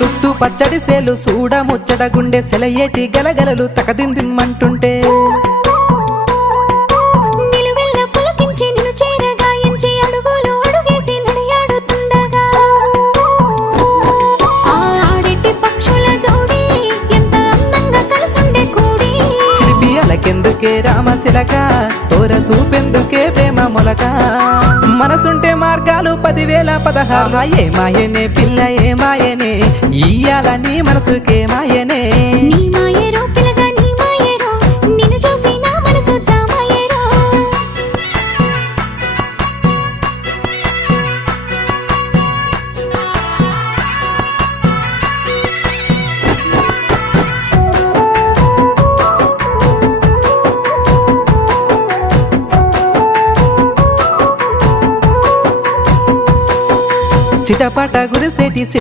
చుట్టూ పచ్చడి సేలు చూడ ముచ్చట గుండె సెలయేటి గలగలలు తకదిందిమ్మంటుంటే కెందుకే రామశిలక తోర చూపెందుకే ప్రేమ మొలక మనసుంటే మార్గాలు 10,016 ఏ మాయనే పిల్ల ఏ మాయనే ఇయ్యాల నీ మనసుకే మాయనే నీ మాయేరో పిల్లగా నీ మాయేరో నిన్ను చూసి నా మనసు జామాయేరో చిటపట గురిసేటి